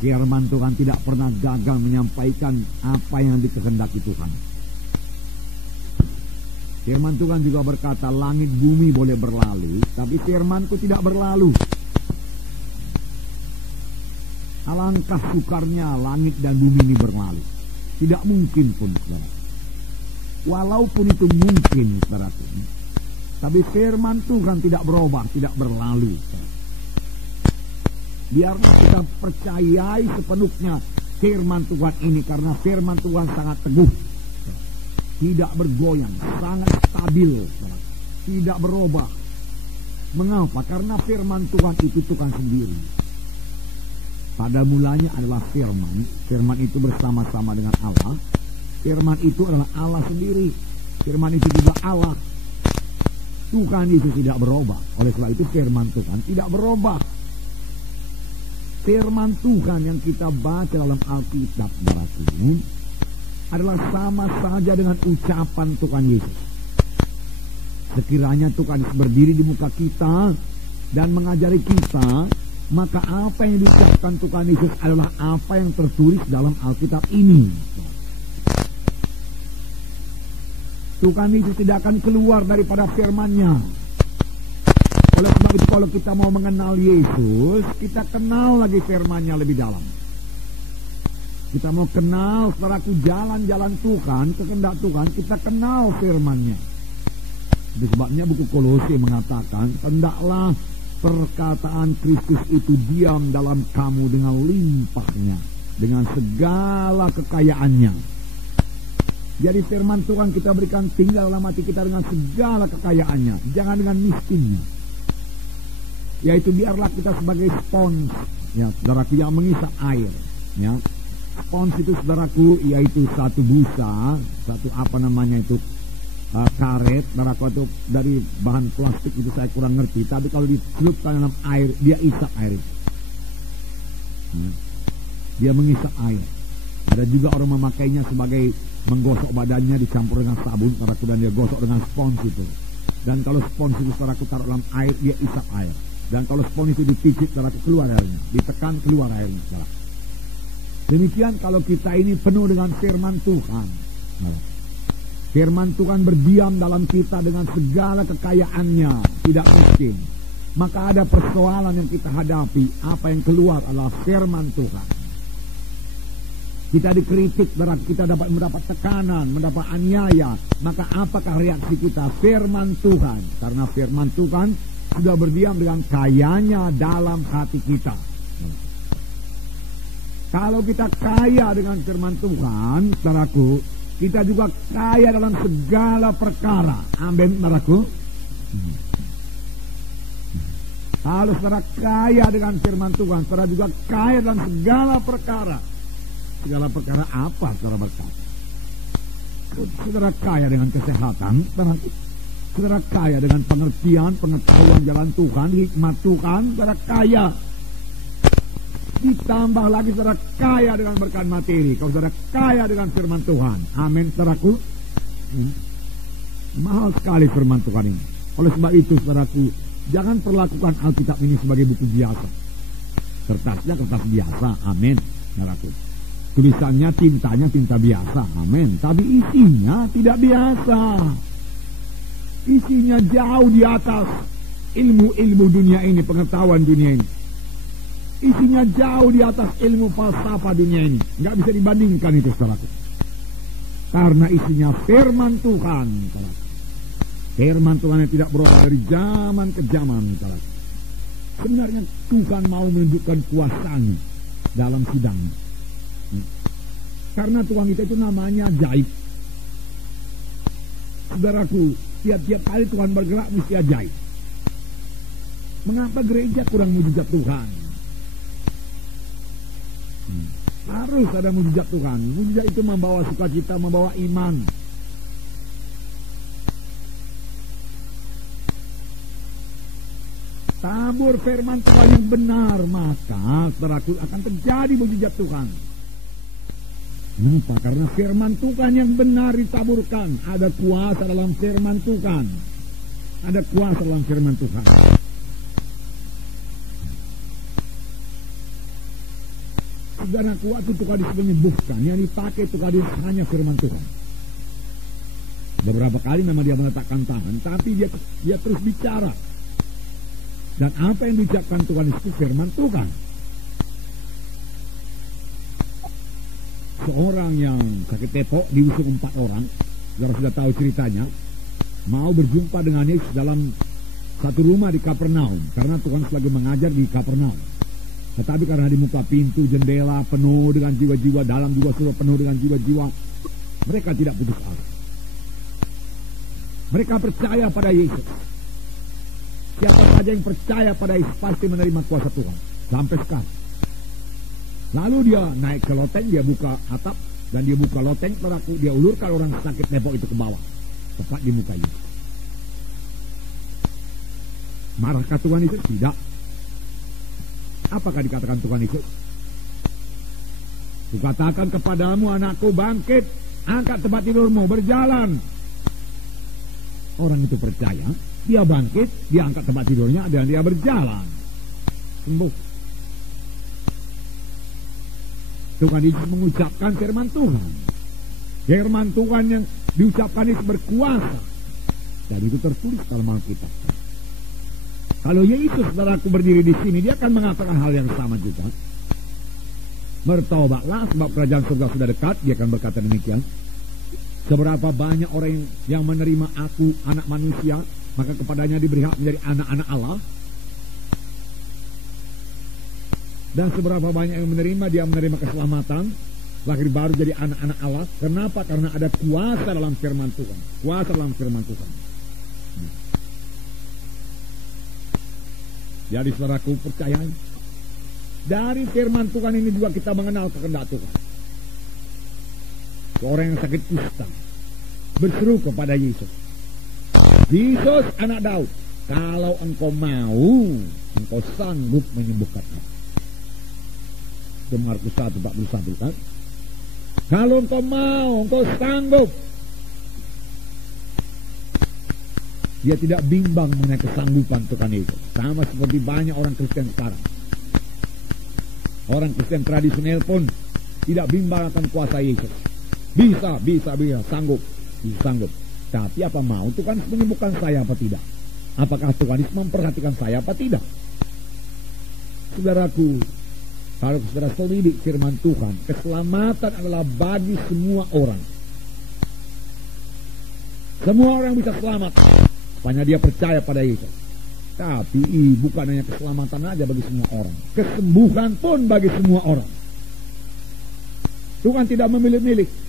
Firman Tuhan tidak pernah gagal menyampaikan apa yang dikehendaki Tuhan. Firman Tuhan juga berkata, langit bumi boleh berlalu, tapi firman-Ku tidak berlalu. Alangkah sukarnya langit dan bumi ini berlalu. Tidak mungkin pun, saudara. Walaupun itu mungkin, saudara, tapi firman Tuhan tidak berubah, tidak berlalu. Biarlah kita percayai sepenuhnya firman Tuhan ini, karena firman Tuhan sangat teguh, tidak bergoyang, sangat stabil, tidak berubah. Mengapa? Karena firman Tuhan itu Tuhan sendiri. Pada mulanya adalah firman. Firman itu bersama-sama dengan Allah. Firman itu adalah Allah sendiri. Firman itu juga Allah. Tuhan itu tidak berubah. Oleh sebab itu firman Tuhan tidak berubah. Firman Tuhan yang kita baca dalam Alkitab adalah sama saja dengan ucapan Tuhan Yesus. Sekiranya Tuhan berdiri di muka kita dan mengajari kita, maka apa yang diucapkan Tuhan Yesus adalah apa yang tertulis dalam Alkitab ini. Tuhan Yesus tidak akan keluar daripada firman-Nya. Oleh sebab itu kalau kita mau mengenal Yesus, kita kenal lagi firman-Nya lebih dalam. Kita mau kenal, saudaraku, jalan-jalan Tuhan, kehendak Tuhan, kita kenal firman-Nya. Sebabnya buku Kolose mengatakan, hendaklah perkataan Kristus itu diam dalam kamu dengan limpahnya, dengan segala kekayaannya. Jadi firman Tuhan kita berikan tinggal dalam hati kita dengan segala kekayaannya, jangan dengan miskinnya. Yaitu biarlah kita sebagai spons, ya saudaraku, yang mengisap air, ya. Spons itu saudaraku yaitu satu busa, satu karet, saudaraku, itu dari bahan plastik, itu saya kurang ngerti, tapi kalau dicelupkan dalam air, dia isap air itu. Dia mengisap air. Ada juga orang memakainya sebagai menggosok badannya, dicampur dengan sabun, saudaraku, dan dia gosok dengan spons itu. Dan kalau spons itu saudaraku taruh dalam air, dia isap air. Dan kalau spons itu dipicit, saudaraku, keluar airnya, ditekan, keluar airnya, saudaraku. Demikian kalau kita ini penuh dengan firman Tuhan. Firman Tuhan berdiam dalam kita dengan segala kekayaannya, tidak miskin. Maka ada persoalan yang kita hadapi, apa yang keluar adalah firman Tuhan. Kita dikritik, kita dapat mendapat tekanan, mendapat aniaya. Maka apakah reaksi kita? Firman Tuhan. Karena firman Tuhan sudah berdiam dengan kayanya dalam hati kita. Kalau kita kaya dengan firman Tuhan, saudaraku, kita juga kaya dalam segala perkara. Amin, saudaraku. Kalau saudara kaya dengan firman Tuhan, saudara juga kaya dalam segala perkara. Segala perkara apa, saudara berkata? Saudara kaya dengan kesehatan, saudara kaya dengan pengertian, pengetahuan jalan Tuhan, hikmat Tuhan, saudara kaya. Ditambah lagi saudara kaya dengan berkat materi. Kalau saudara kaya dengan firman Tuhan, amin, saudaraku. Mahal sekali firman Tuhan ini. Oleh sebab itu, saudaraku, jangan perlakukan Alkitab ini sebagai buku biasa. Kertasnya kertas biasa, amin, saudaraku. Tulisannya, tintanya tinta biasa, amin. Tapi isinya tidak biasa. Isinya jauh di atas ilmu-ilmu dunia ini, pengetahuan dunia ini. Isinya jauh di atas ilmu falsafah dunia ini. Nggak bisa dibandingkan itu, saudaraku. Karena isinya firman Tuhan, saudaraku. Firman Tuhan yang tidak berubah dari zaman ke zaman, saudaraku. Sebenarnya Tuhan mau menunjukkan kuasanya dalam sidangnya. Karena Tuhan kita itu namanya ajaib. Saudaraku, tiap-tiap kali Tuhan bergerak mesti ajaib. Mengapa gereja kurang mujizat Tuhan? Harus ada mujizat Tuhan. Mujizat itu membawa sukacita, membawa iman. Tabur firman Tuhan yang benar, maka saudaraku akan terjadi mujizat Tuhan. Kenapa? Karena firman Tuhan yang benar ditaburkan. Ada kuasa dalam firman Tuhan. Ada kuasa dalam firman Tuhan. Saudaraku, waktu Tuhan Yesus menyembuhkan, yang dipakai Tuhan Yesus hanya firman Tuhan. Beberapa kali memang dia meletakkan tangan, tapi dia terus bicara. Dan apa yang diucapkan Tuhan Yesus itu firman Tuhan. Seorang yang sakit tepok diusung 4 orang, saudara sudah tahu ceritanya, mau berjumpa dengan Yesus dalam satu rumah di Kapernaum, karena Tuhan lagi mengajar di Kapernaum. Tetapi karena di muka pintu jendela penuh dengan jiwa-jiwa, dalam juga sudah penuh dengan jiwa-jiwa, mereka tidak putus asa. Mereka percaya pada Yesus. Siapa saja yang percaya pada Yesus pasti menerima kuasa Tuhan. Sampai sekarang. Lalu dia naik ke loteng, dia buka atap, dan dia buka loteng, dia ulurkan orang sakit tepok itu ke bawah. Tepat di muka Yesus. Marahkah Tuhan Yesus? Tidak. Apakah dikatakan Tuhan Yesus? Kukatakan kepadamu, anakku, bangkit, angkat tempat tidurmu, berjalan. Orang itu percaya, dia bangkit, dia angkat tempat tidurnya, dan dia berjalan. Sembuh. Tuhan Yesus mengucapkan firman Tuhan. Firman Tuhan yang diucapkan itu berkuasa. Dan itu tertulis dalam Alkitab. Kalau Yesus, saudaraku, berdiri di sini, dia akan mengatakan hal yang sama juga. Bertobatlah, sebab kerajaan surga sudah dekat. Dia akan berkata demikian. Seberapa banyak orang yang menerima aku, anak manusia, maka kepadanya diberi hak menjadi anak-anak Allah. Dan seberapa banyak yang menerima, dia menerima keselamatan, lahir baru jadi anak-anak Allah. Kenapa? Karena ada kuasa dalam firman Tuhan. Kuasa dalam firman Tuhan. Jadi saudaraku, percaya, dari firman Tuhan ini juga kita mengenal kehendak Tuhan. Seorang yang sakit kusta berseru kepada Yesus, Yesus anak Daud, kalau engkau mau, engkau sanggup menyembuhkan aku. Itu Markus 1:41 kan? Kalau engkau mau, engkau sanggup. Dia tidak bimbang mengenai kesanggupan Tuhan itu. Sama seperti banyak orang Kristen sekarang. Orang Kristen tradisional pun tidak bimbang akan kuasa Yesus. Bisa, sanggup. Tapi apa mau Tuhan menyembuhkan saya apa tidak? Apakah Tuhan memperhatikan saya apa tidak? Saudaraku, kalau saudara selidik firman Tuhan, keselamatan adalah bagi semua orang. Semua orang bisa selamat, hanya dia percaya pada Yesus. Tapi bukan hanya keselamatan aja bagi semua orang, kesembuhan pun bagi semua orang. Tuhan tidak memilih-milih.